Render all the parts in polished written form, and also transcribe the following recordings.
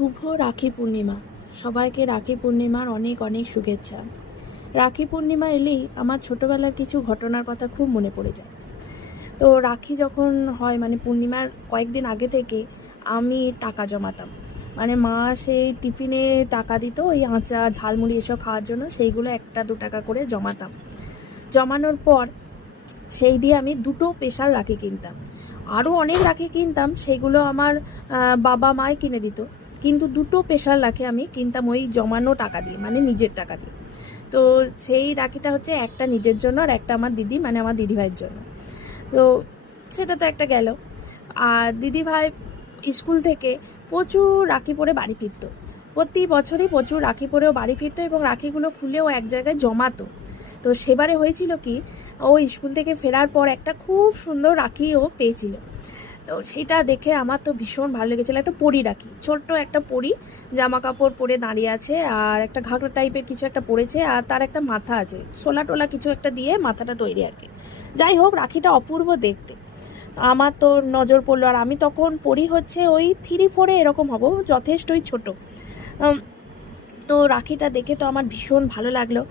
শুভ রাখি পূর্ণিমা। সবাইকে রাখি পূর্ণিমার অনেক অনেক শুভেচ্ছা। রাখি পূর্ণিমা এলেই আমার ছোটোবেলার কিছু ঘটনার কথা খুব মনে পড়ে যায়। তো রাখি যখন হয় মানে পূর্ণিমার কয়েকদিন আগে থেকে আমি টাকা জমাতাম। মানে মা সেই টিফিনে টাকা দিত ওই আঁচা ঝালমুড়ি এসব খাওয়ার জন্য, সেইগুলো 1-2 টাকা করে জমাতাম। জমানোর পর সেই দিয়ে আমি 2টো স্পেশাল রাখি কিনতাম। আরও অনেক রাখি কিনতাম, সেইগুলো আমার বাবা মাই কিনে দিত, কিন্তু 2টো স্পেশাল রাখি আমি কিনতাম ওই জমানো টাকা দিয়ে, মানে নিজের টাকা দিয়ে। তো সেই রাখিটা হচ্ছে একটা নিজের জন্য আর একটা আমার দিদি মানে আমার দিদিভাইয়ের জন্য। তো সেটা তো একটা গেল। আর দিদিভাই স্কুল থেকে প্রচুর রাখি পরে বাড়ি ফিরতো, প্রতি বছরই প্রচুর রাখি পরেও বাড়ি ফিরতো এবং রাখিগুলো খুলেও এক জায়গায় জমাতো। তো সেবারে হয়েছিল কি, ও স্কুল থেকে ফেরার পর একটা খুব সুন্দর রাখি ও পেয়েছিল। তো সেটা দেখে আমার তো ভীষণ ভালো লেগেছিলো। একটা পরি রাখি, ছোট্ট একটা পরি, জামা কাপড় পরে দাঁড়িয়ে আছে আর একটা ঘাগরা টাইপের কিছু একটা পরেছে আর তার একটা মাথা আছে, সোলা টোলা কিছু একটা দিয়ে মাথাটা তৈরি আর কি। যাই হোক, রাখিটা অপূর্ব দেখতে। আমার তো নজর পড়লো, আর আমি তখন পড়ি হচ্ছে ওই 3-4 এরকম হব, যথেষ্টই ছোট। তো রাখিটা দেখে তো আমার ভীষণ ভালো লাগলো।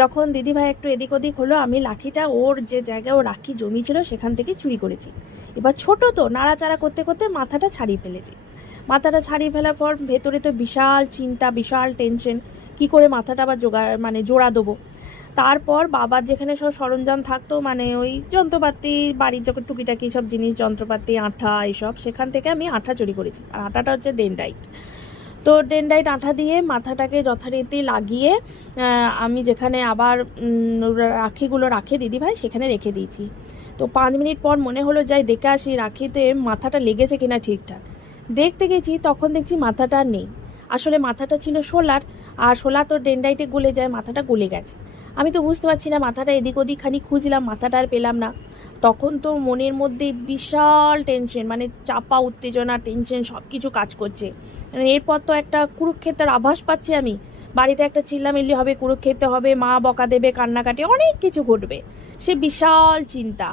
যখন দিদিভাই একটু এদিক ওদিক হলো, আমি লাঠিটা ওর যে জায়গায় ও রাখি জমিয়েছিল সেখান থেকে চুরি করেছি। এবার ছোট তো নাড়াচাড়া করতে করতে মাথাটা ছাড়িয়ে ফেলেছি। মাথাটা ছাড়িয়ে ফেলার পর ভেতরে তো বিশাল চিন্তা, বিশাল টেনশন, কি করে মাথাটা আবার জোড়া দেবো। তারপর বাবার যেখানে সব সরঞ্জাম থাকতো, মানে ওই যন্ত্রপাতি, বাড়ির যখন টুকিটাকি সব জিনিস, যন্ত্রপাতি, আঠা, এইসব, সেখান থেকে আমি আঠা চুরি করেছি। আর আঠাটা হচ্ছে ডেনড্রাইট। তো ডেনড্রাইট আঠা দিয়ে মাথাটাকে যথারীতি লাগিয়ে আমি যেখানে আবার রাখিগুলো রাখে দিদিভাই সেখানে রেখে দিয়েছি। তো 5 মিনিট পর মনে হলো যাই দেখে আসি রাখিতে মাথাটা লেগেছে কিনা ঠিকঠাক। দেখতে গেছি, তখন দেখছি মাথাটা আর নেই। আসলে মাথাটা ছিল শোলার, আর শোলা তো ডেনড্রাইটে গলে যায়, মাথাটা গলে গেছে। আমি তো বুঝতে পারছি না, মাথাটা এদিক ওদিক খানি খুঁজলাম, মাথাটা আর পেলাম না। তখন তো মনের মধ্যে বিশাল টেনশন, মানে চাপা উত্তেজনা, টেনশন সব কিছু কাজ করছে। মানে এরপর তো একটা কুরুক্ষেত্রের আভাস পাচ্ছি আমি। বাড়িতে একটা চিল্লামিল্লি হবে, কুরুক্ষেত্র হবে, মা বকা দেবে, কান্নাকাটি, অনেক কিছু ঘটবে। সে বিশাল চিন্তা।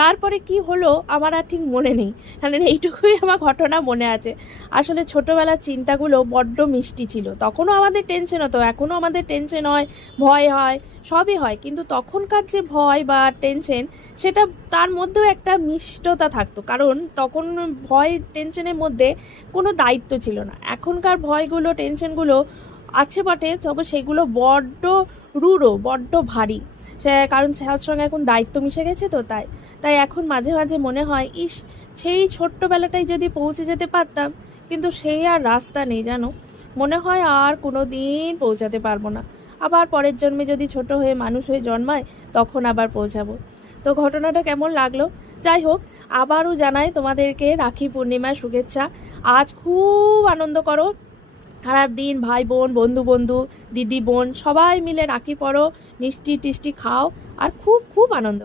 তারপরে কি হলো আমার আর ঠিক মনে নেই, মানে এইটুকুই আমার ঘটনা মনে আছে। আসলে ছোটোবেলার চিন্তাগুলো বড্ড মিষ্টি ছিল। তখনও আমাদের টেনশন হতো, এখনও আমাদের টেনশন হয়, ভয় হয়, সবই হয়, কিন্তু তখনকার যে ভয় বা টেনশন, সেটা তার মধ্যেও একটা মিষ্টতা থাকতো, কারণ তখন ভয় টেনশনের মধ্যে কোনো দায়িত্ব ছিল না। এখনকার ভয়গুলো, টেনশনগুলো আছে বটে, তবে সেগুলো বড্ড রূঢ়, বড্ড ভারী। সে কারণ তার সঙ্গে এখন দায়িত্ব মিশে গেছে, তো তাই তাই এখন মাঝে মাঝে মনে হয়, ইস, সেই ছোট্টবেলাটাই যদি পৌঁছে যেতে পারতাম, কিন্তু সেই আর রাস্তা নেই জানো। মনে হয় আর কোনো দিন পৌঁছাতে পারবো না। আবার পরের জন্মে যদি ছোট হয়ে মানুষ হয়ে জন্মায়, তখন আবার পৌঁছাবো। তো ঘটনাটা কেমন লাগলো, যাই হোক, আবারও জানাই তোমাদেরকে রাখি পূর্ণিমার শুভেচ্ছা। আজ খুব আনন্দ করো, সারাদিন ভাই বোন, বন্ধু বন্ধু, দিদি বোন সবাই মিলে রাখি পরো, মিষ্টি টিষ্টি খাও, আর খুব খুব আনন্দ।